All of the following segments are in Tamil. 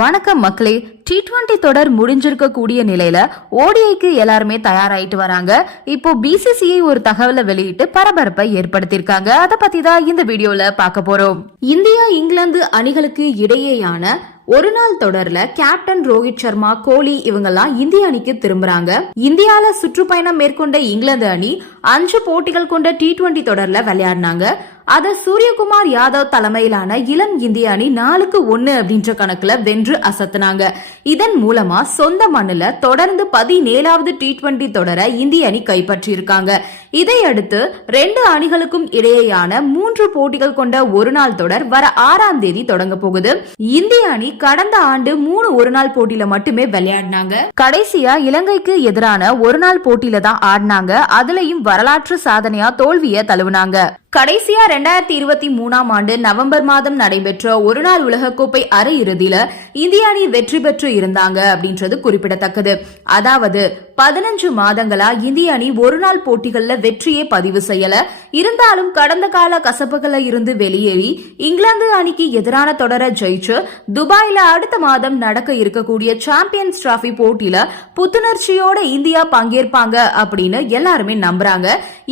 வணக்கம் மக்களே டி டுவெண்டி தொடர் முடிஞ்சிருக்க கூடிய நிலையில ஓடிஐக்கு எல்லாருமே தயாராயிட்டு வராங்க. இப்போ பிசிசிஐ ஒரு தகவலை வெளியிட்டு பரபரப்பை ஏற்படுத்தியிருக்காங்க. அதை பத்தி தான் இந்த வீடியோல பார்க்க போறோம். இந்தியா இங்கிலாந்து அணிகளுக்கு இடையேயான ஒரு நாள் தொடர்ல கேப்டன் ரோஹித் சர்மா கோலி இவங்கெல்லாம் இந்திய அணிக்கு திரும்புறாங்க. இந்தியால சுற்றுப்பயணம் மேற்கொண்ட இங்கிலாந்து அணி அஞ்சு போட்டிகள் கொண்ட டி டுவெண்டி தொடர்ல விளையாடினாங்க. அதை சூரியகுமார் யாதவ் தலைமையிலான இளம் இந்திய அணி நாலுக்கு ஒன்னு அப்படின்ற கணக்குல வென்று அசத்துனாங்க. இதன் மூலமா சொந்த மண்ணுல தொடர்ந்து பதினேழாவது டி டுவெண்டி தொடர இந்திய அணி கைப்பற்றியிருக்காங்க. இதையடுத்து ரெண்டு அணிகளுக்கும் இடையேயான மூன்று போட்டிகள் கொண்ட ஒரு நாள் தொடர் வர ஆறாம் தேதி தொடங்க போகுது. இந்திய அணி கடந்த ஆண்டு மூணு ஒரு நாள் போட்டியில மட்டுமே விளையாடினாங்க. கடைசியா இலங்கைக்கு எதிரான ஒரு நாள் போட்டியில தான் ஆடினாங்க. அதுலயும் வரலாற்று சாதனையா தோல்விய தழுவுனாங்க. கடைசியா ரெண்டாயிரத்தி இருபத்தி மூணாம் ஆண்டு நவம்பர் மாதம் நடைபெற்ற ஒருநாள் உலகக்கோப்பை அரை இறுதியில இந்திய அணி வெற்றி பெற்று இருந்தாங்க அப்படின்றது குறிப்பிடத்தக்கது. அதாவது பதினஞ்சு மாதங்களா இந்திய அணி ஒரு நாள் போட்டிகள்ல வெற்றியே பதிவு செய்யல. இருந்தாலும் கடந்த கால கசப்புகளை இருந்து வெளியேறி இங்கிலாந்து அணிக்கு எதிரான தொடர ஜெயிச்சு துபாயில அடுத்த மாதம் நடக்க இருக்கக்கூடிய சாம்பியன்ஸ் டிராபி போட்டியில புத்துணர்ச்சியோட இந்தியா பங்கேற்பாங்க அப்படின்னு எல்லாருமே நம்புறாங்க.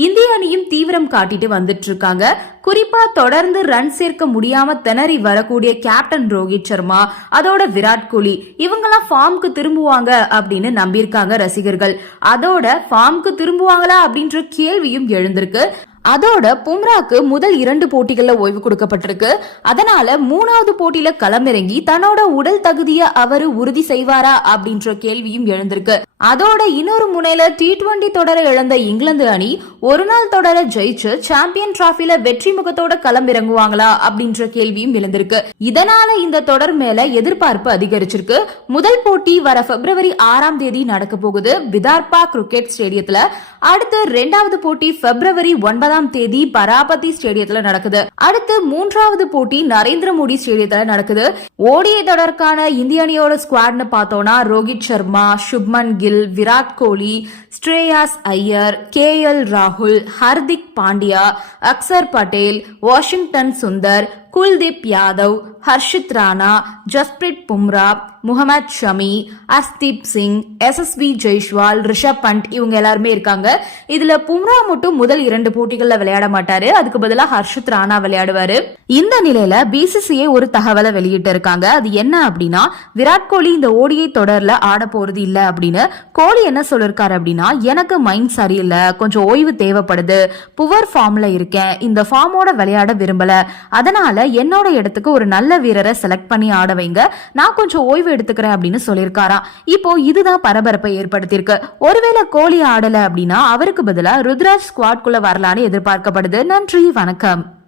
இந்திய அணியும் தீவிரம் காட்டிட்டு வந்துட்டு இருக்காங்க. குறிப்பா தொடர்ந்து ரன் சேர்க்க முடியாம திணறி வரக்கூடிய கேப்டன் ரோஹித் சர்மா அதோட விராட் கோலி இவங்கெல்லாம் ஃபார்முக்கு திரும்புவாங்க அப்படின்னு நம்பியிருக்காங்க ரசிகர்கள். அதோட ஃபார்முக்கு திரும்புவாங்களா அப்படின்ற கேள்வியும் எழுந்திருக்கு. அதோட பும்ராக்கு முதல் இரண்டு போட்டிகள்ல ஓய்வு கொடுக்கப்பட்டிருக்கு. அதனால மூணாவது போட்டியில களமிறங்கி தன்னோட உடல் தகுதியை அவரு உறுதி செய்வாரா அப்படின்ற கேள்வியும் எழுந்திருக்கு. அதோட இன்னொரு முனையில டி டுவெண்டி தொடரை இழந்த இங்கிலாந்து அணி ஒரு நாள் தொடரை ஜெயிச்சு சாம்பியன் டிராபில வெற்றி முகத்தோட களமிறங்குவாங்களா அப்படின்ற கேள்வியும் எழுந்திருக்கு. இதனால இந்த தொடர் மேல எதிர்பார்ப்பு அதிகரிச்சிருக்கு. முதல் போட்டி வர பிப்ரவரி ஆறாம் தேதி நடக்க போகுது. விதார்பா கிரிக்கெட் ஸ்டேடியத்துல அடுத்து ரெண்டாவது போட்டி பிப்ரவரி ஒன்பதாம் தேதி பராபதி ஸ்டேடியத்துல நடக்குது. அடுத்து மூன்றாவது போட்டி நரேந்திர மோடி ஸ்டேடியத்துல நடக்குது. ஓடிஐ தொடர்கான இந்திய அணியோட ஸ்குவாட்னு பார்த்தோம்னா ரோஹித் சர்மா சுப்மன் கில் விராட் கோலி ஸ்ரேயாஸ் ஐயர் கே எல் ராகுல் ஹர்திக் பாண்டியா அக்சர் பட்டேல் வாஷிங்டன் சுந்தர் குல்தீப் யாதவ் ஹர்ஷித் ராணா ஜஸ்பிரிட் பும்ரா முகமது ஷமி அஸ்தீப் சிங் எஸ்எஸ்வி ஜெய்ஷ்வால் ரிஷப் பண்ட் இவங்க எல்லாருமே இருக்காங்க. இதுல பும்ரா மட்டும் முதல் இரண்டு போட்டிகள்ல விளையாட மாட்டாரு. அதுக்கு பதிலாக ஹர்ஷித் ராணா விளையாடுவாரு. இந்த நிலையில பிசிசிஐ ஒரு தகவலை வெளியிட்டு இருக்காங்க. அது என்ன அப்படின்னா விராட் கோலி இந்த ஓடிஐ தொடர்ல ஆட போறது இல்ல அப்படின்னு. கோலி என்ன சொல்லிருக்காரு அப்படின்னா எனக்கு மைண்ட் சரியில்லை கொஞ்சம் ஓய்வு தேவைப்படுது புவர் ஃபார்ம்ல இருக்கேன் இந்த ஃபார்மோட விளையாட விரும்பல. அதனால என்னோட இடத்துக்கு ஒரு நல்ல வீரரை செலக்ட் பண்ணி ஆட வைங்க. நான் கொஞ்சம் ஓய்வு எடுத்துக்கிறேன் அப்படின்னு சொல்லியிருக்காராம் இப்போ இதுதான் பரபரப்பை ஏற்படுத்தியிருக்கு. ஒருவேளை கோலி ஆடல அப்படின்னா அவருக்கு பதிலா ருத்ராஜ் ஸ்குவாட்குள்ள வரலான்னு எதிர்பார்க்கப்படுது. நன்றி வணக்கம்.